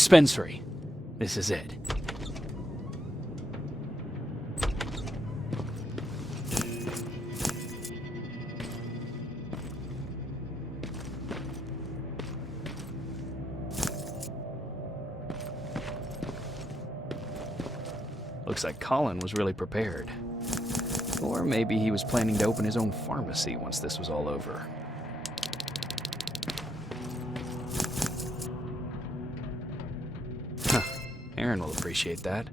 Dispensary. This is it. Looks like Colin was really prepared. Or maybe he was planning to open his own pharmacy once this was all over. Huh. Aaron will appreciate that.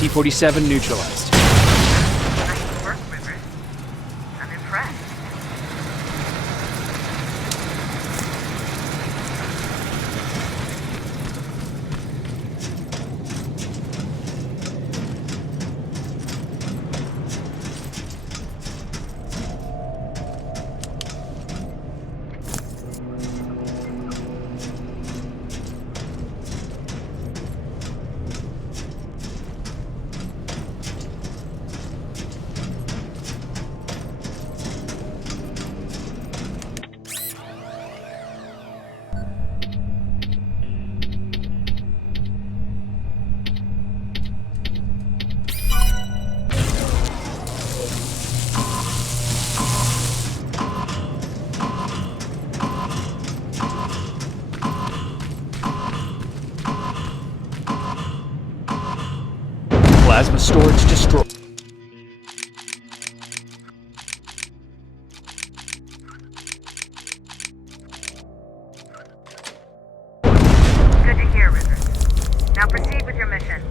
T-47 neutralized. Nice work, River. I'm impressed. Plasma storage destroyed. Good to hear, River. Now proceed with your mission.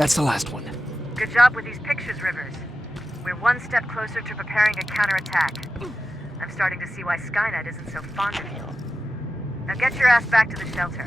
That's the last one. Good job with these pictures, Rivers. We're one step closer to preparing a counterattack. I'm starting to see why Skynet isn't so fond of you. Now get your ass back to the shelter.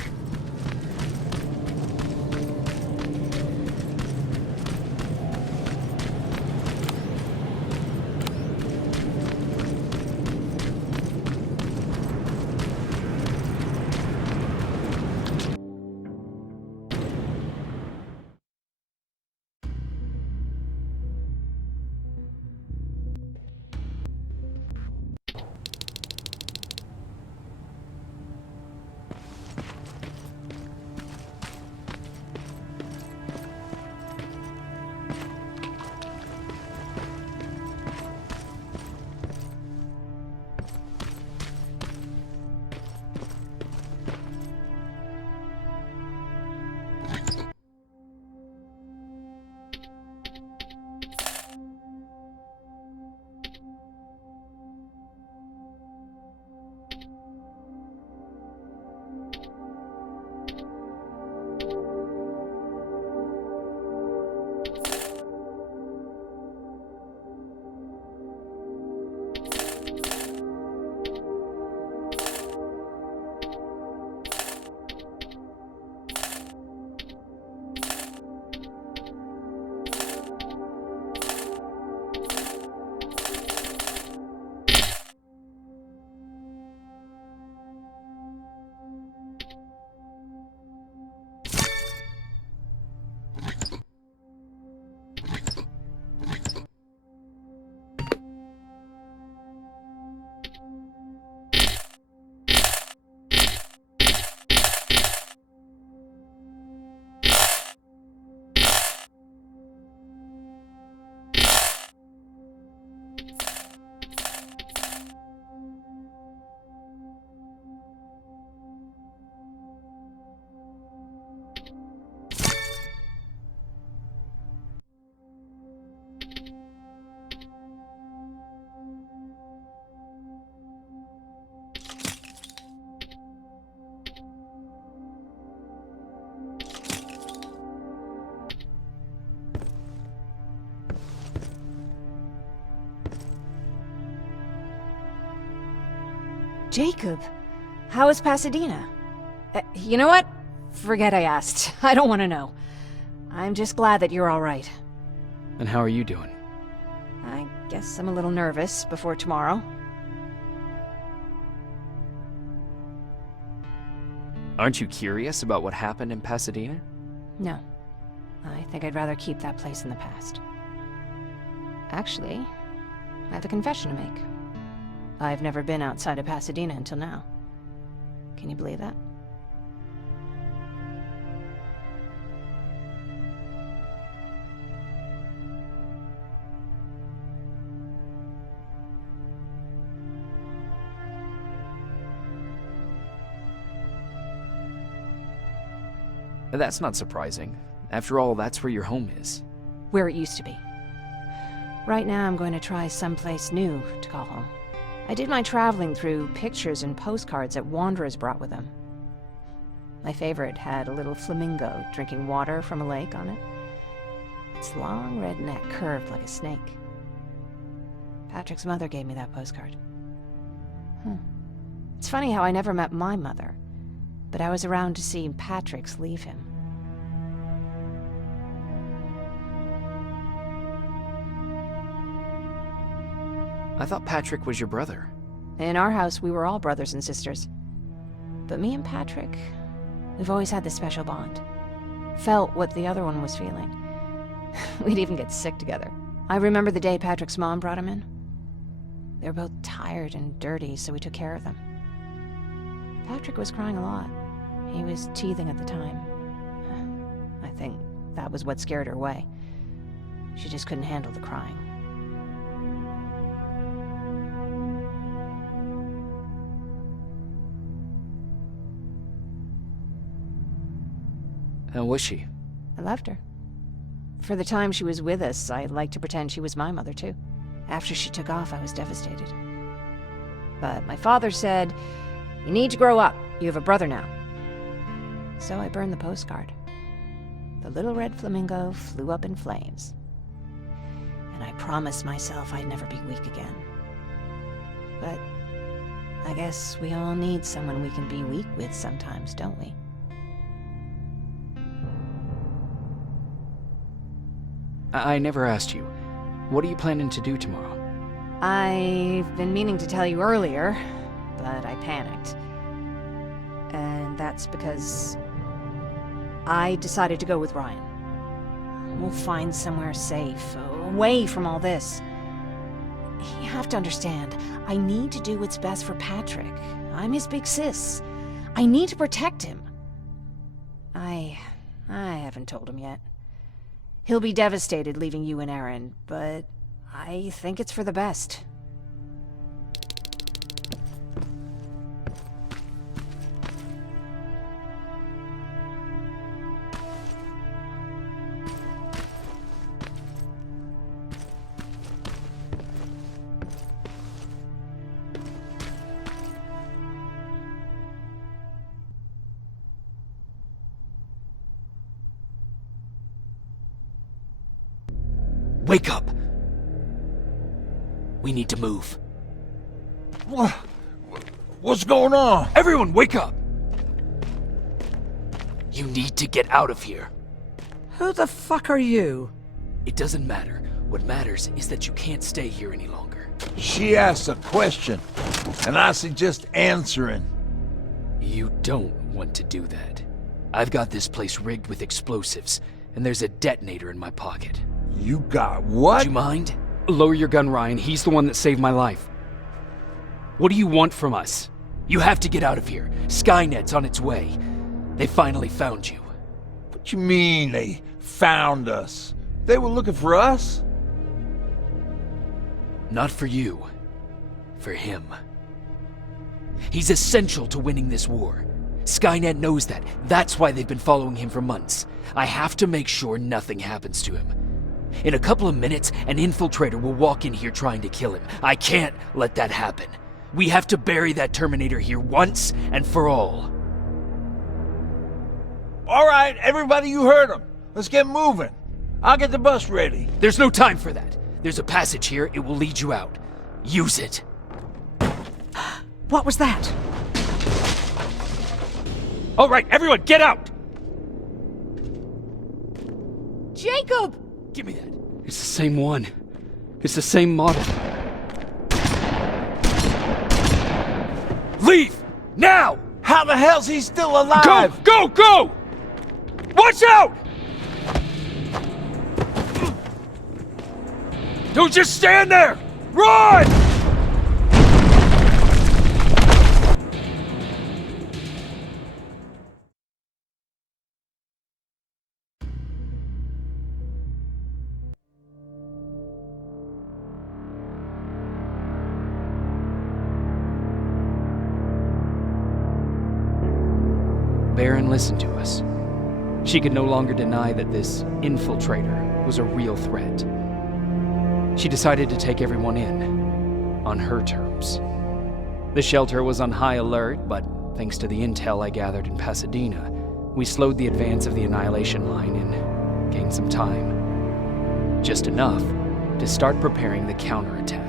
Jacob, how is Pasadena? You know what? Forget I asked. I don't want to know. I'm just glad that you're all right. And how are you doing? I guess I'm a little nervous before tomorrow. Aren't you curious about what happened in Pasadena? No. I think I'd rather keep that place in the past. Actually, I have a confession to make. I've never been outside of Pasadena until now. Can you believe that? That's not surprising. After all, that's where your home is. Where it used to be. Right now I'm going to try someplace new to call home. I did my traveling through pictures and postcards that wanderers brought with them. My favorite had a little flamingo drinking water from a lake on it. Its long red neck curved like a snake. Patrick's mother gave me that postcard. It's funny how I never met my mother, but I was around to see Patrick's leave him. I thought Patrick was your brother. In our house, we were all brothers and sisters. But me and Patrick, we've always had this special bond. Felt what the other one was feeling. We'd even get sick together. I remember the day Patrick's mom brought him in. They were both tired and dirty, so we took care of them. Patrick was crying a lot. He was teething at the time. I think that was what scared her away. She just couldn't handle the crying. How was she? I loved her. For the time she was with us, I liked to pretend she was my mother, too. After she took off, I was devastated. But my father said, "You need to grow up. You have a brother now." So I burned the postcard. the little red flamingo flew up in flames. And I promised myself I'd never be weak again. But I guess we all need someone we can be weak with sometimes, don't we? I never asked you. What are you planning to do tomorrow? I've been meaning to tell you earlier, but I panicked. And that's because I decided to go with Ryan. We'll find somewhere safe, away from all this. You have to understand, I need to do what's best for Patrick. I'm his big sis. I need to protect him. I haven't told him yet. He'll be devastated leaving you and Aaron, but I think it's for the best. Wake up! We need to move. What's going on? Everyone, wake up! You need to get out of here. Who the fuck are you? It doesn't matter. What matters is that you can't stay here any longer. She asked a question, and I suggest answering. You don't want to do that. I've got this place rigged with explosives, and there's a detonator in my pocket. You got what? Do you mind? Lower your gun, Ryan. He's the one that saved my life. What do you want from us? You have to get out of here. Skynet's on its way. They finally found you. What you mean they found us? They were looking for us? Not for you. For him. He's essential to winning this war. Skynet knows that. That's why they've been following him for months. I have to make sure nothing happens to him. In a couple of minutes, an infiltrator will walk in here trying to kill him. I can't let that happen. We have to bury that Terminator here once and for all. All right, everybody, you heard him. Let's get moving. I'll get the bus ready. There's no time for that. There's a passage here. It will lead you out. Use it. What was that? All right, everyone, get out! Jacob! Give me that. It's the same one. It's the same model. Leave! Now! How the hell's he still alive? Go! Go! Go! Watch out! Don't just stand there! Run! Baron listened to us. She could no longer deny that this infiltrator was a real threat. She decided to take everyone in, on her terms. The shelter was on high alert, but thanks to the intel I gathered in Pasadena, we slowed the advance of the Annihilation Line and gained some time. Just enough to start preparing the counterattack.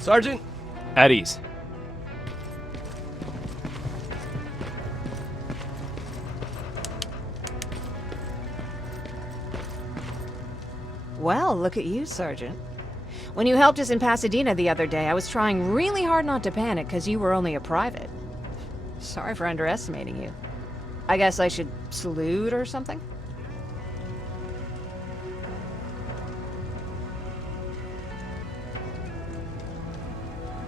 Sergeant? At ease. Well, look at you, Sergeant. When you helped us in Pasadena the other day, I was trying really hard not to panic because you were only a private. Sorry for underestimating you. I guess I should salute or something?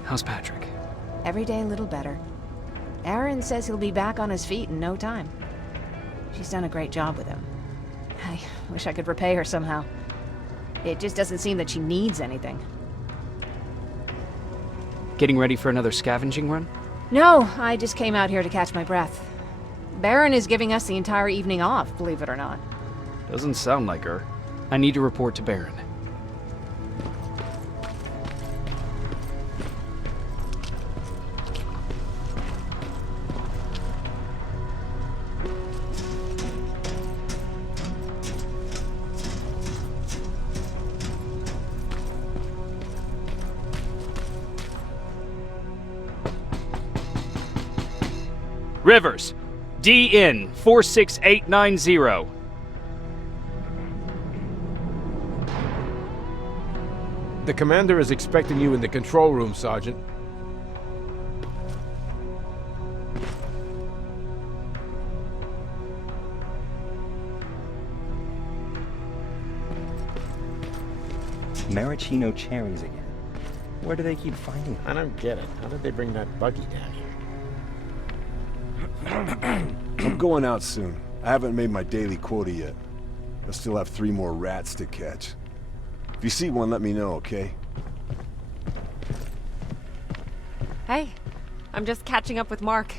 How's Patrick? Every day a little better. Aaron says he'll be back on his feet in no time. She's done a great job with him. I wish I could repay her somehow. It just doesn't seem that she needs anything. Getting ready for another scavenging run? No, I just came out here to catch my breath. Baron is giving us the entire evening off, believe it or not. Doesn't sound like her. I need to report to Baron. Rivers, DN 46890. The commander is expecting you in the control room, Sergeant. Maraschino cherries again. Where do they keep finding them? I don't get it. How did they bring that buggy down here? I'm going out soon. I haven't made my daily quota yet. I still have 3 more rats to catch. If you see one, let me know, okay? Hey, I'm just catching up with Mark.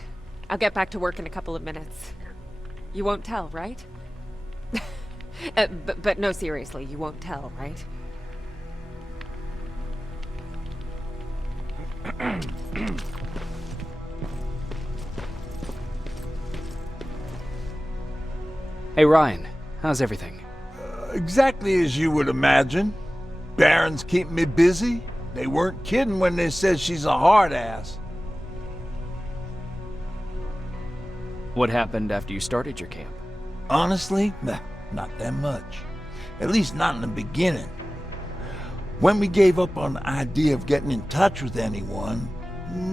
I'll get back to work in a couple of minutes. You won't tell, right? But no, seriously, you won't tell, right? Hey Ryan, how's everything? Exactly as you would imagine. Baron's keeping me busy. They weren't kidding when they said she's a hard ass. What happened after you started your camp? Honestly, not that much. At least not in the beginning. When we gave up on the idea of getting in touch with anyone,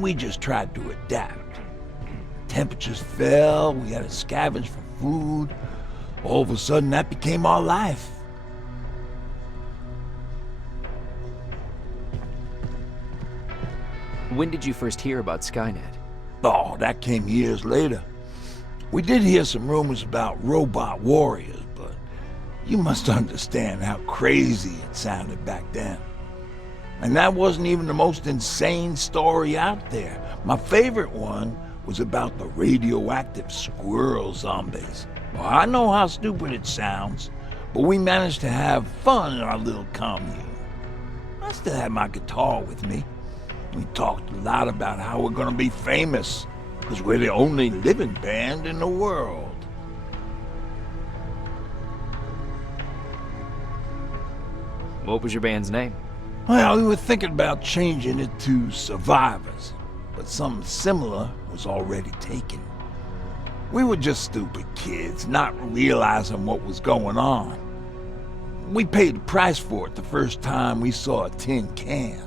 we just tried to adapt. Temperatures fell, we had to scavenge for food. All of a sudden, that became our life. When did you first hear about Skynet? Oh, that came years later. We did hear some rumors about robot warriors, but you must understand how crazy it sounded back then. And that wasn't even the most insane story out there. My favorite one was about the radioactive squirrel zombies. Well, I know how stupid it sounds, but we managed to have fun in our little commune. I still had my guitar with me. We talked a lot about how we're gonna be famous, because we're the only living band in the world. What was your band's name? Well, we were thinking about changing it to Survivors, but something similar was already taken. We were just stupid kids, not realizing what was going on. We paid the price for it the first time we saw a tin can.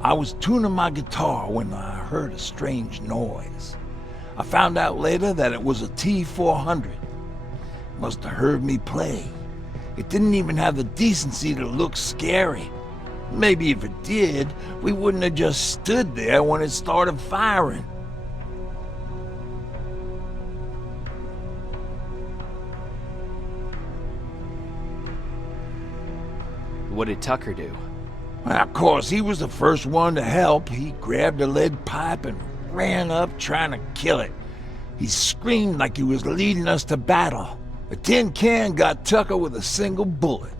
I was tuning my guitar when I heard a strange noise. I found out later that it was a T-400. Must have heard me play. It didn't even have the decency to look scary. Maybe if it did, we wouldn't have just stood there when it started firing. What did Tucker do? Well, of course, he was the first one to help. He grabbed a lead pipe and ran up trying to kill it. He screamed like he was leading us to battle. The tin can got Tucker with a single bullet.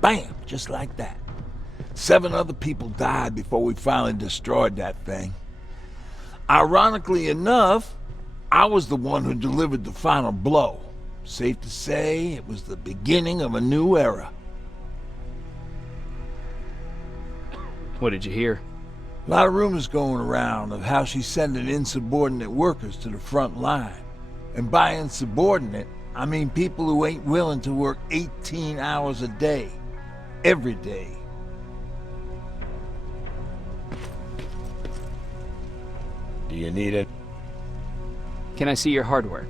Bam, just like that. 7 other people died before we finally destroyed that thing. Ironically enough, I was the one who delivered the final blow. Safe to say, it was the beginning of a new era. What did you hear? A lot of rumors going around of how she's sending insubordinate workers to the front line. And by insubordinate, I mean people who ain't willing to work 18 hours a day, every day. you need it? Can I see your hardware?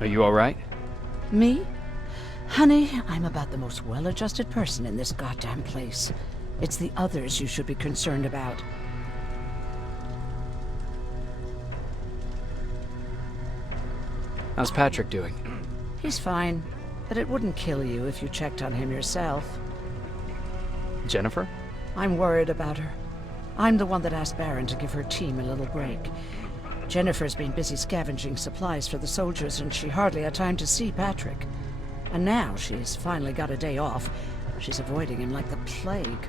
Are you alright? Me? Honey, I'm about the most well-adjusted person in this goddamn place. It's the others you should be concerned about. How's Patrick doing? He's fine, but it wouldn't kill you if you checked on him yourself. Jennifer? I'm worried about her. I'm the one that asked Baron to give her team a little break. Jennifer's been busy scavenging supplies for the soldiers, and she hardly had time to see Patrick. And now she's finally got a day off. She's avoiding him like the plague.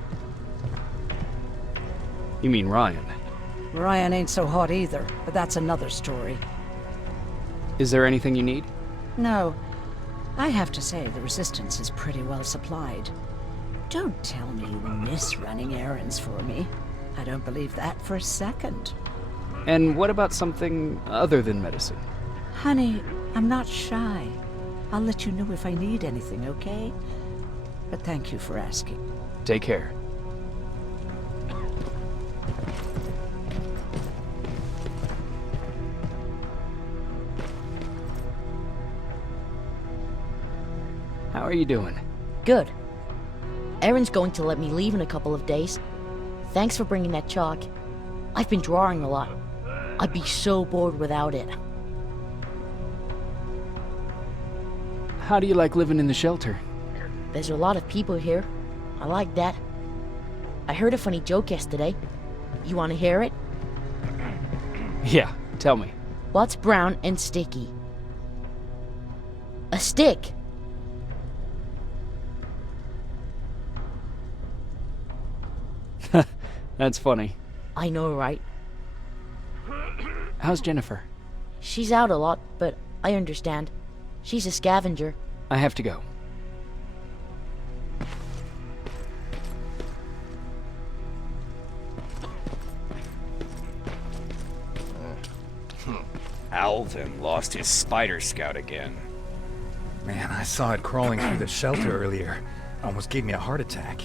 You mean Ryan? Ryan ain't so hot either, but that's another story. Is there anything you need? No. I have to say the Resistance is pretty well supplied. Don't tell me you miss running errands for me. I don't believe that for a second. And what about something other than medicine? Honey, I'm not shy. I'll let you know if I need anything, okay? But thank you for asking. Take care. How are you doing? Good. Erin's going to let me leave in a couple of days. Thanks for bringing that chalk. I've been drawing a lot. I'd be so bored without it. How do you like living in the shelter? There's a lot of people here. I like that. I heard a funny joke yesterday. You want to hear it? Yeah, tell me. What's brown and sticky? A stick! That's funny. I know, right? How's Jennifer? She's out a lot, but I understand. She's a scavenger. I have to go. Alvin lost his spider scout again. Man, I saw it crawling through the shelter earlier. Almost gave me a heart attack.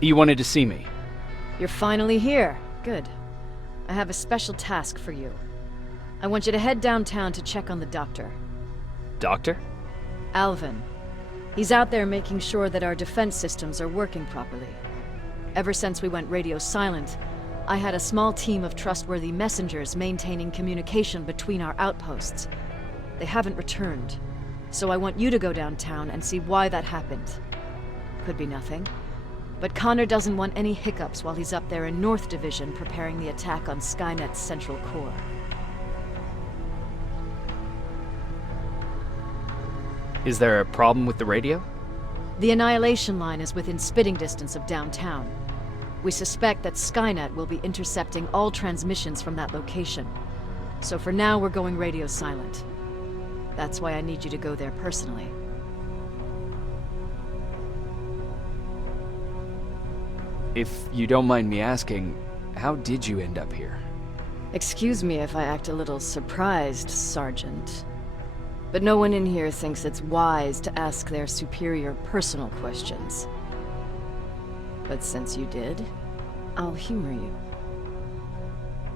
You wanted to see me? You're finally here. Good. I have a special task for you. I want you to head downtown to check on the doctor. Doctor? Alvin. He's out there making sure that our defense systems are working properly. Ever since we went radio silent, I had a small team of trustworthy messengers maintaining communication between our outposts. They haven't returned, so I want you to go downtown and see why that happened. Could be nothing, but Connor doesn't want any hiccups while he's up there in North Division preparing the attack on Skynet's central core. Is there a problem with the radio? The Annihilation line is within spitting distance of downtown. We suspect that Skynet will be intercepting all transmissions from that location. So for now, we're going radio silent. That's why I need you to go there personally. If you don't mind me asking, how did you end up here? Excuse me if I act a little surprised, Sergeant. But no one in here thinks it's wise to ask their superior personal questions. But since you did, I'll humor you.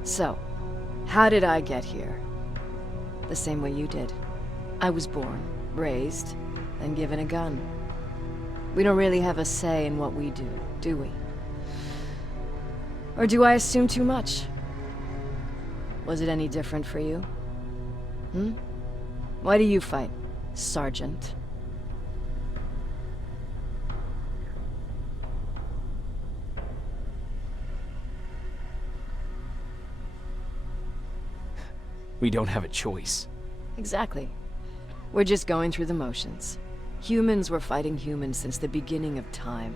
So, how did I get here? The same way you did. I was born, raised, and given a gun. We don't really have a say in what we do we? Or do I assume too much? Was it any different for you? Why do you fight, Sergeant? We don't have a choice. Exactly. We're just going through the motions. Humans were fighting humans since the beginning of time.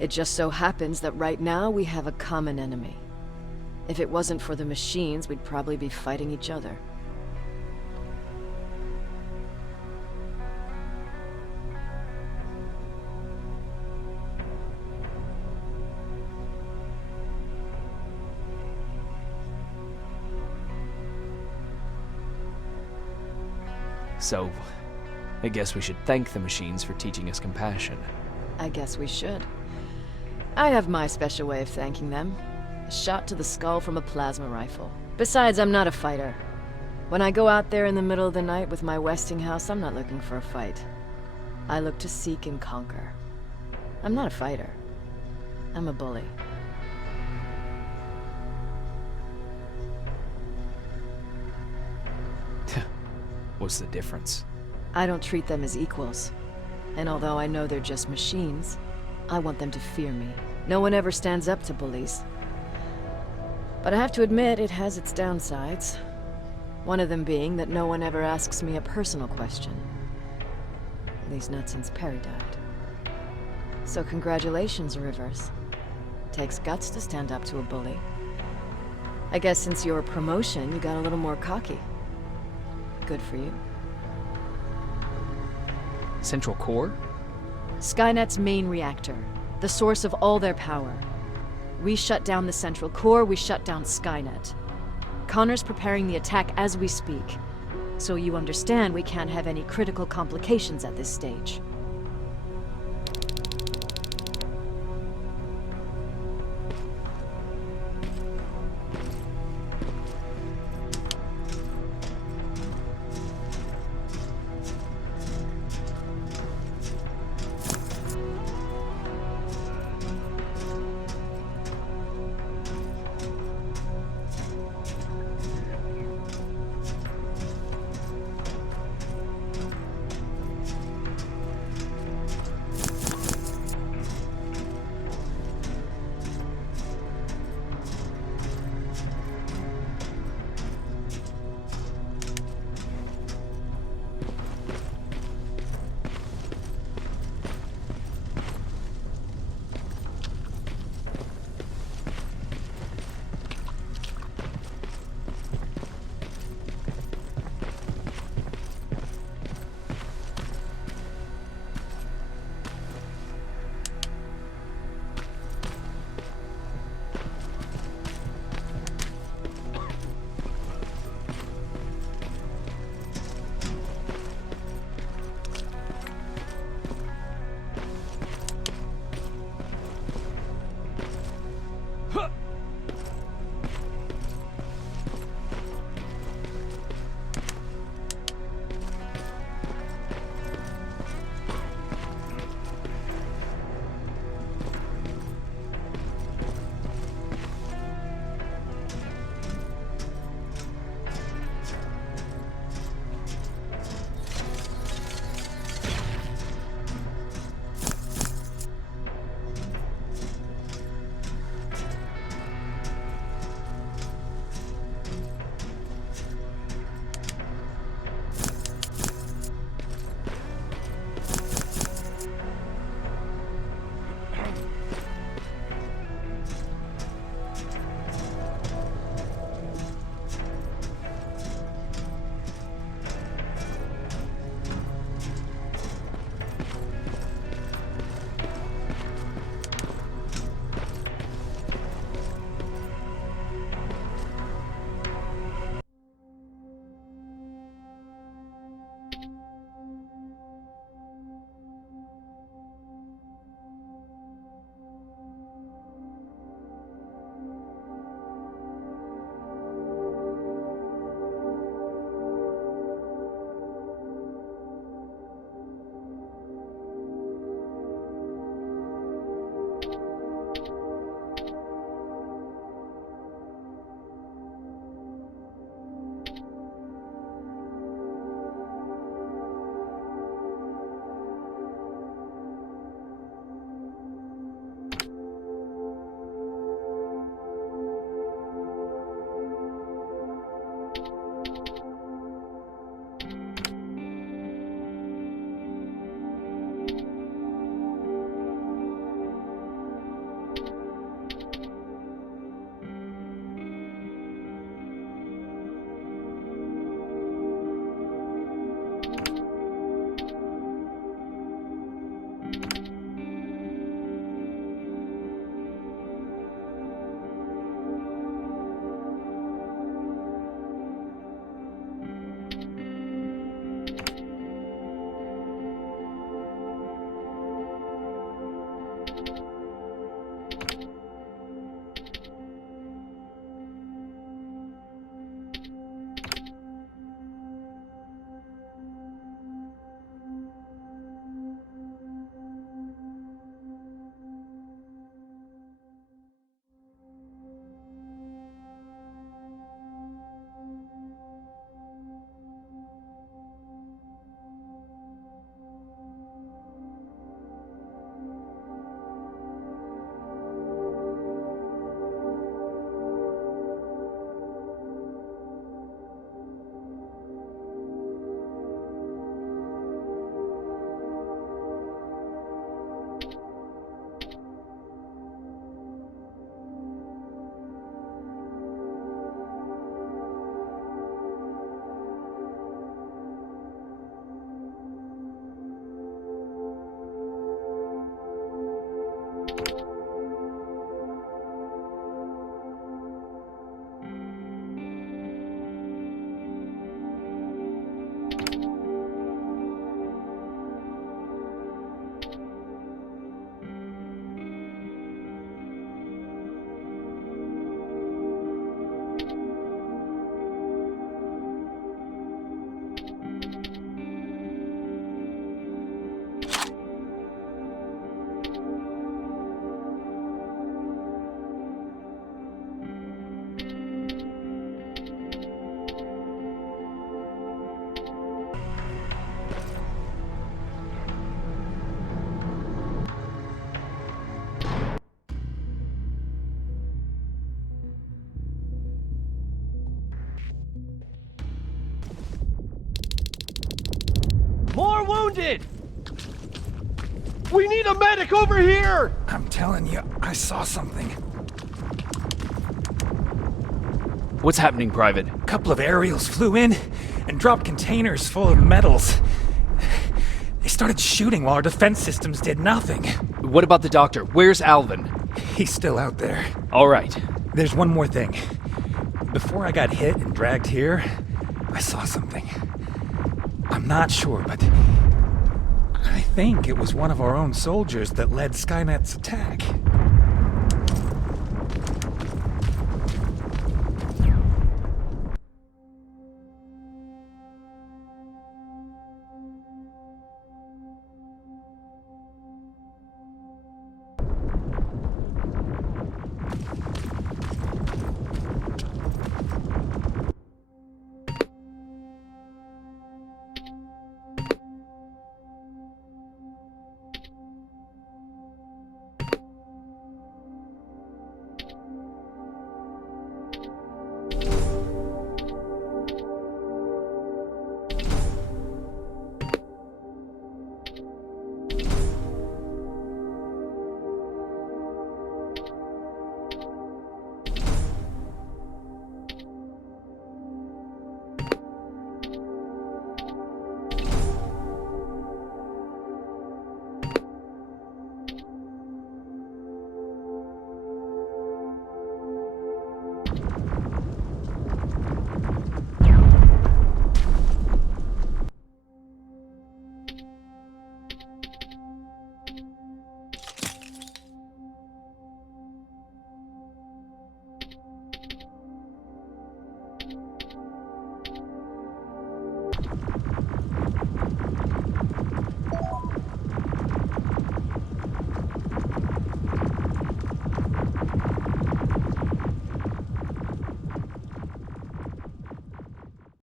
It just so happens that right now we have a common enemy. If it wasn't for the machines, we'd probably be fighting each other. So, I guess we should thank the machines for teaching us compassion. I guess we should. I have my special way of thanking them. A shot to the skull from a plasma rifle. Besides, I'm not a fighter. When I go out there in the middle of the night with my Westinghouse, I'm not looking for a fight. I look to seek and conquer. I'm not a fighter. I'm a bully. What's the difference? I don't treat them as equals. And although I know they're just machines, I want them to fear me. No one ever stands up to bullies. But I have to admit, it has its downsides. One of them being that no one ever asks me a personal question. At least not since Perry died. So congratulations, Rivers. Takes guts to stand up to a bully. I guess since your promotion, you got a little more cocky. Good for you. Central Core? Skynet's main reactor. The source of all their power. We shut down the Central Core, we shut down Skynet. Connor's preparing the attack as we speak. So you understand we can't have any critical complications at this stage. wounded! We need a medic over here! I'm telling you, I saw something. What's happening, Private? A couple of aerials flew in and dropped containers full of metals. They started shooting while our defense systems did nothing. What about the doctor? Where's Alvin? He's still out there. All right. There's one more thing. Before I got hit and dragged here, I saw something. I'm not sure, but I think it was one of our own soldiers that led Skynet's attack.